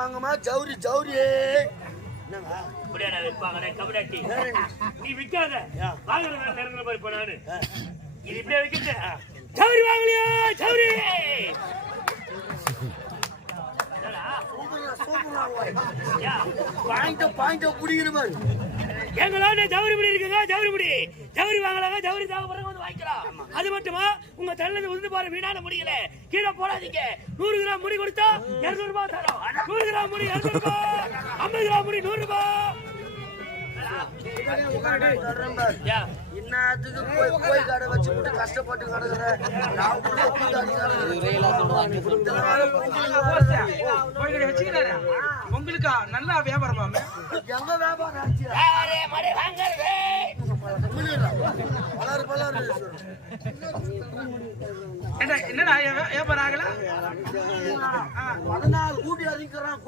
வாங்கம்மா ஜவுரி ஜவுரி. நீ விற்காத வாங்குற நெருங்குற மாதிரி இது இப்படியே விற்கிட்டு சௌரி வாங்கலையா? யா, பாயிண்ட பாயிண்ட குடிக்கிற மாதிரி. எங்களோட ஜவுரி முடி இருக்குங்க ஜவுரி முடி. ஜவுரி வாங்கலாங்க ஜவுரி தாங்க அது மட்டுமா? உங்க தலையில உருந்து பாரு வீணான முடியல கீழே போடாதீங்க. நூறு கிராம் முடி கொடுத்தா இருநூறு ரூபாய் தரோம். நூறு கிராம் முடி இருநூறு ரூபாய். ஐம்பது கிராம் முடி நூறு ரூபாய். இன்னாத்துக்கு போய் போய் கடை வச்சு விட்டு கஷ்டப்பட்டு கிடக்குறேன் நான் உங்களுக்கா? நல்லா வியாபாரமாமே என்னடா வியா- வியாபாரம் ஆகல பதினாலு கூட்டி அதிகம்